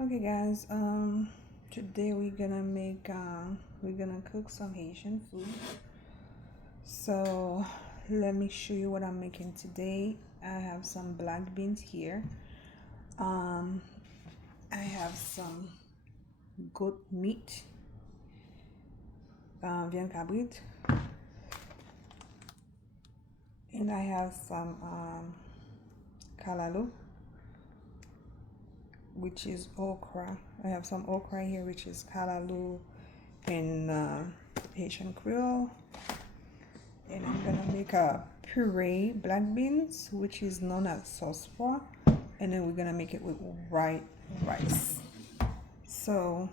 Okay guys, today we're gonna cook some Haitian food. So let me show you what I'm making today. I have some black beans here. Um I have some goat meat, viande kabrit, and I have some kalalu, which is okra. I have some okra here, which is kalalu in Haitian Creole. And I'm gonna make a puree black beans, which is known as sauce pois, and then we're gonna make it with white rice. So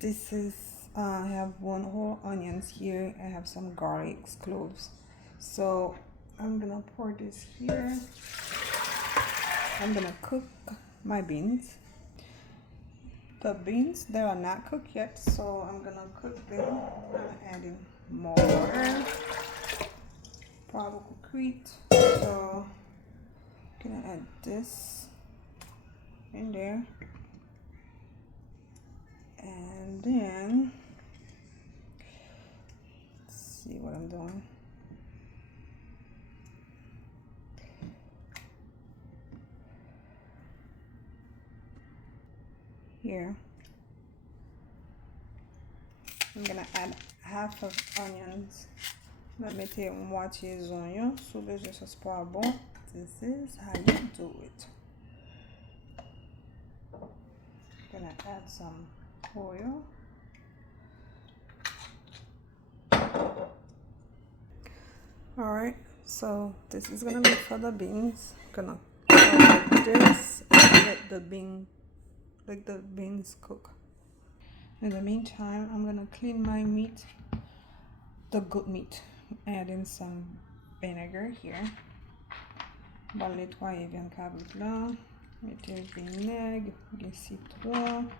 this is I have one whole onions here. I have some garlic, cloves. So I'm gonna pour this here. I'm gonna cook my beans. The beans, they are not cooked yet, so I'm gonna cook them. I'm adding more water, probably concrete. So I'm gonna add this in there, and then let's see what I'm doing. Here, I'm gonna add half of onions. Let me take moitié oignon. Soube je sauce pas bon. This is how you do it. Gonna add some oil. Alright, so this is gonna be for the beans. Gonna cover this and let the beans cook. In the meantime, I'm gonna clean my meat, the goat meat. Adding some vinegar here. On va nettoyer viande kabrit là. Mettez vinaigre, du citron.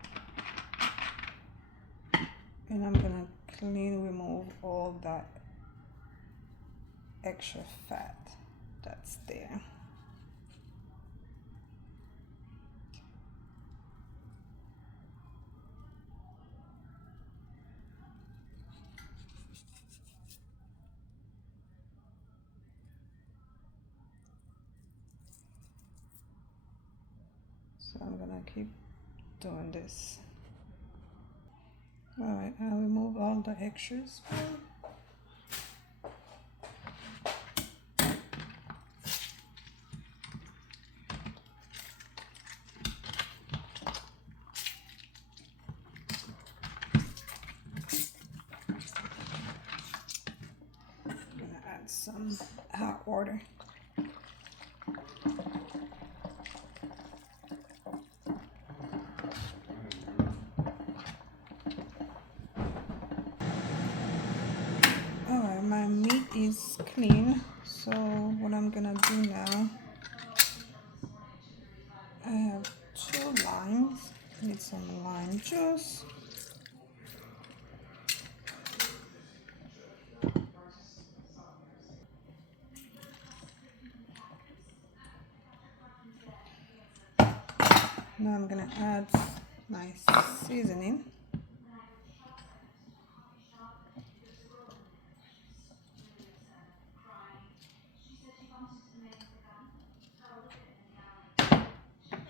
And I'm gonna remove all that extra fat that's there. So I'm gonna keep doing this. Alright, I'll remove all the extras. I'm gonna add some hot water. Alright, my meat is clean. So what I'm gonna do now, I have 2 limes. Need some lime juice. Now I'm gonna add my seasoning.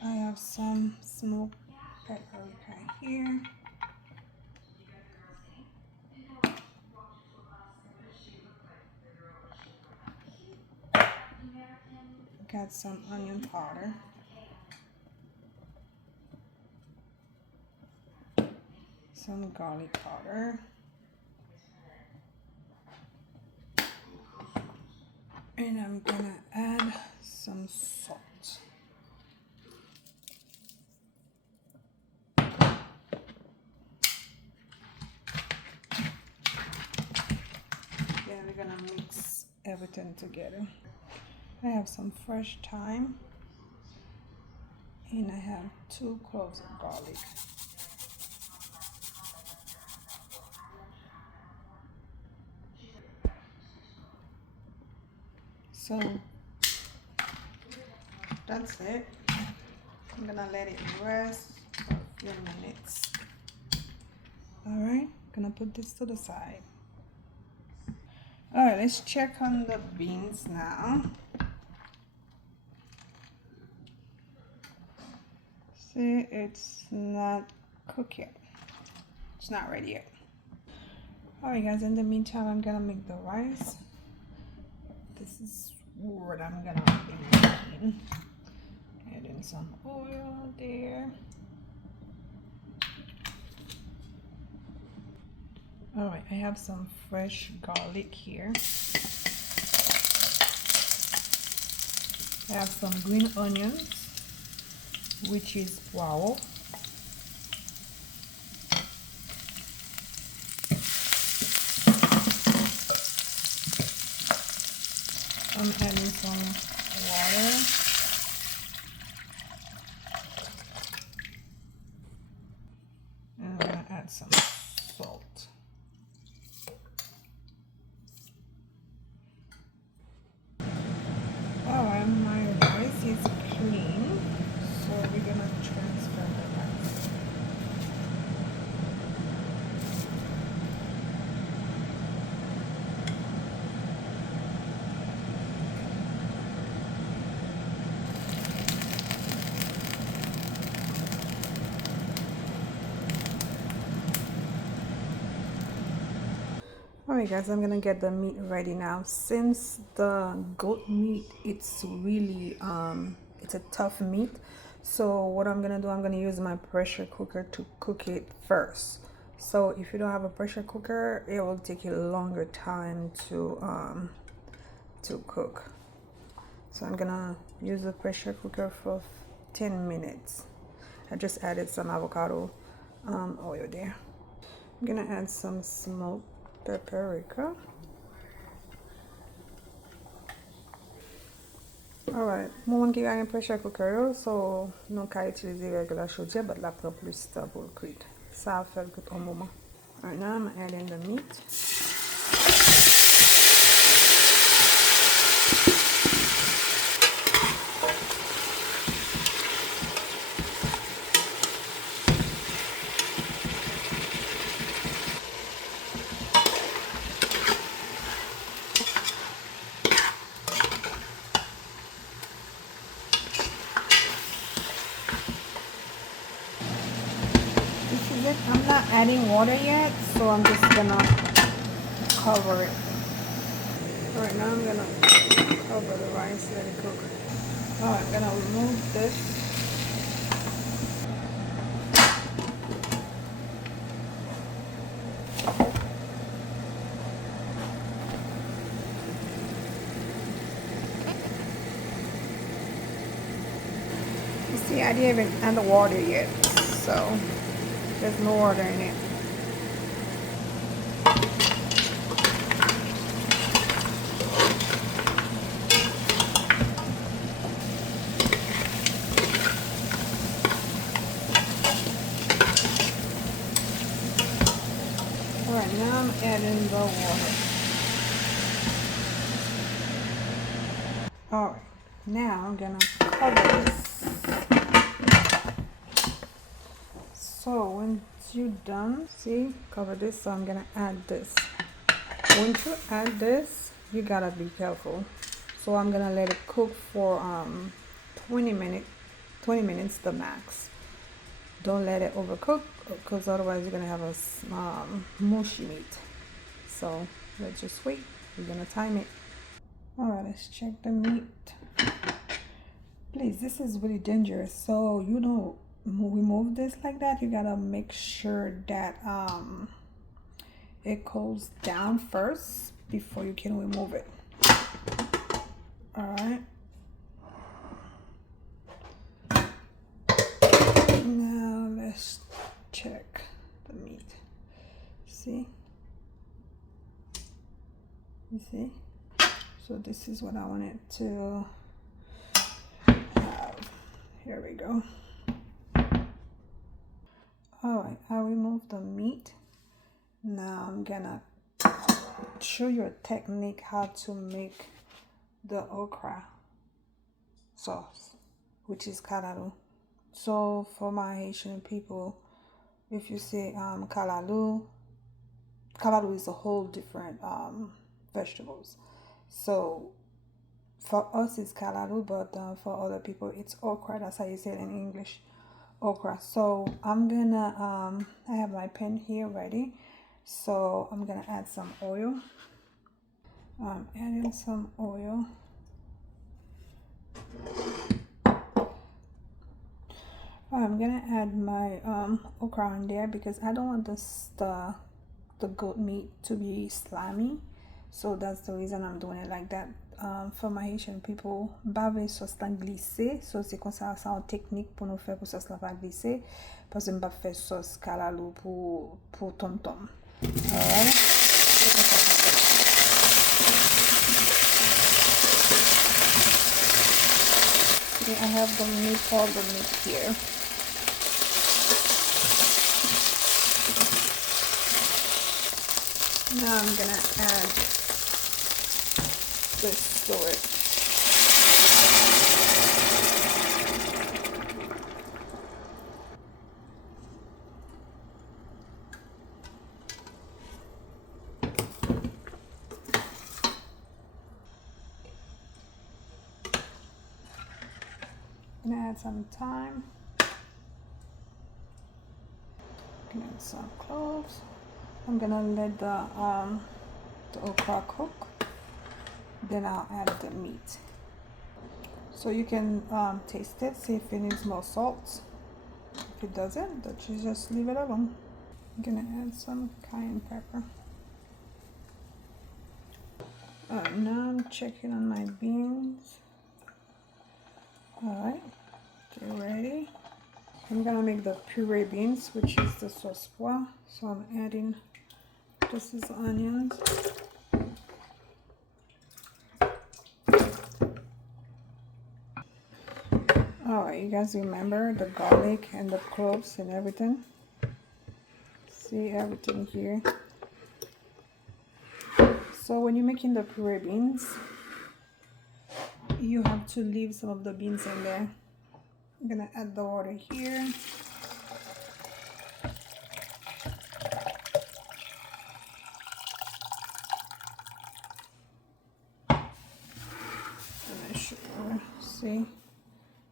I have some smoked paprika here. Got some onion powder. Some garlic powder. And I'm gonna add some salt. Then we're gonna mix everything together. I have some fresh thyme, and I have 2 cloves of garlic. So that's it. I'm gonna let it rest for a few minutes. All right, gonna put this to the side. All right, let's check on the beans now. See, it's not cooked yet. It's not ready yet. All right, guys, in the meantime, I'm gonna make the rice. This is what I'm gonna be making. Adding some oil there. All right, I have some fresh garlic here. I have some green onions, which is pois. I'm adding some water. And I'm gonna add some salt. Alright, my rice is clean, so we're gonna transfer the rice. Alright guys, I'm gonna get the meat ready now. Since the goat meat, it's really it's a tough meat, so what I'm gonna do, I'm gonna use my pressure cooker to cook it first. So if you don't have a pressure cooker, it will take you a longer time to cook. So I'm gonna use the pressure cooker for 10 minutes. I just added some avocado oil there. I'm gonna add some smoked paprika. Alright, moun ki ganyen pressure cooker yo, so nou ka itilize regular chaudière, but la prend plus temps pour le cuire. Ça a fait tout un moment. Alright, now I'm adding the meat. I'm not adding water yet, so I'm just gonna cover it. Alright, now I'm gonna cover the rice, let it cook. Alright, I'm gonna remove this. You see, I didn't even add the water yet, so there's no water in it. Alright, now I'm adding the water. Alright, now I'm gonna cover this. So once you're done, see, cover this, so I'm gonna add this. Once you add this, you gotta be careful. So I'm gonna let it cook for 20 minutes the max. Don't let it overcook, because otherwise you're gonna have a mushy meat. So let's just wait. We're gonna time it. Alright, let's check the meat. Please, this is really dangerous, so you don't remove this like that. You gotta make sure that it cools down first before you can remove it. Alright, now let's check the meat. See, you see, so this is what I wanted to have. Here we go. Alright, I removed the meat. Now I'm gonna show you a technique how to make the okra sauce, which is callaloo. So for my Haitian people, if you say kalaloo, kalaloo is a whole different vegetables. So for us it's kalaloo, but for other people it's okra. That's how you say it in English, okra. So I'm gonna I have my pan here ready. So I'm gonna add some oil. I'm adding some oil. I'm gonna add my okra in there because I don't want the goat meat to be slimy. So that's the reason I'm doing it like that. For my Haitian people, bave sauce la glissé. So c'est comme ça, c'est une technique pour nous faire pour sauce la pas glisser. Parce que je faire sauce kalalou pour tom tom. Alright. Okay, I have the meat, all the meat here. Now I'm gonna add this to it. I'm gonna add some thyme. Gonna add some cloves. I'm gonna let the okra cook. Then I'll add the meat. So you can taste it, see if it needs more salt. If it doesn't, then you just leave it alone. I'm gonna add some cayenne pepper. Now I'm checking on my beans. Alright, get ready. I'm gonna make the puree beans, which is the sauce pois. So I'm adding this is onions. Alright, you guys remember the garlic and the cloves and everything? See everything here. So when you're making the puree beans, you have to leave some of the beans in there. I'm gonna add the water here. See,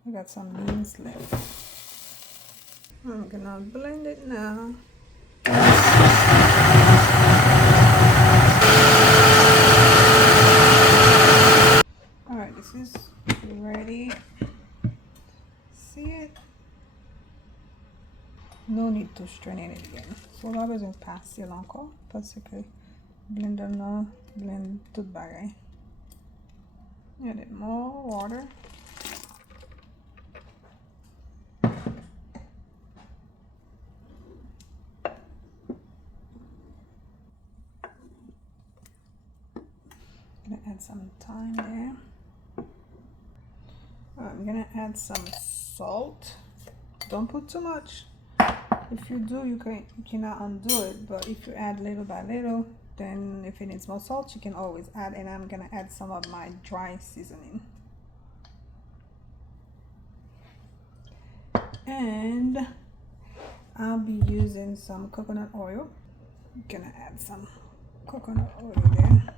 I got some beans left. I'm gonna blend it now. Alright, this is ready. See it? No need to strain it again. So là besoin de passer encore parce que blender no blend tout bagay. Add more water. Gonna add some thyme there. I'm gonna add some salt. Don't put too much. If you do, you cannot undo it. But if you add little by little, then if it needs more salt, you can always add. And I'm gonna add some of my dry seasoning. And I'll be using some coconut oil. I'm gonna add some coconut oil there.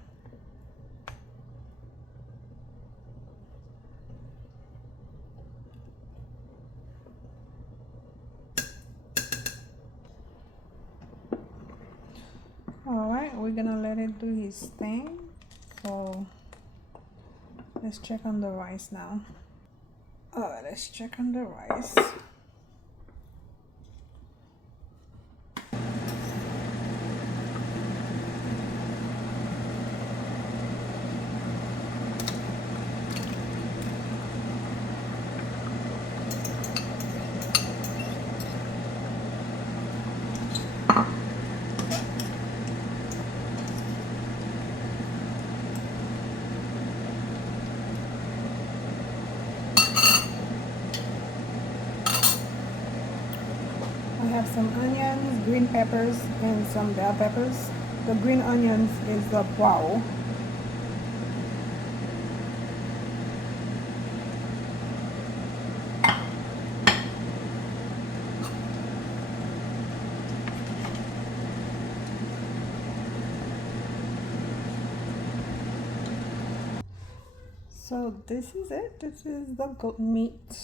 Alright, we're gonna let it do his thing. So let's check on the rice now. Alright, let's check on the rice. I have some onions, green peppers, and some bell peppers. The green onions is the pois. So this is it. This is the goat meat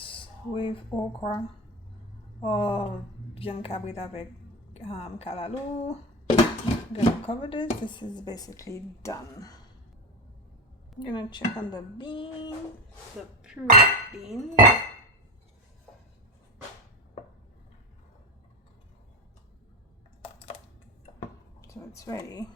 with okra or viande kabrit avec kalaloo. I'm gonna cover this. This is basically done. I'm gonna check on the beans, the pureed beans. So it's ready.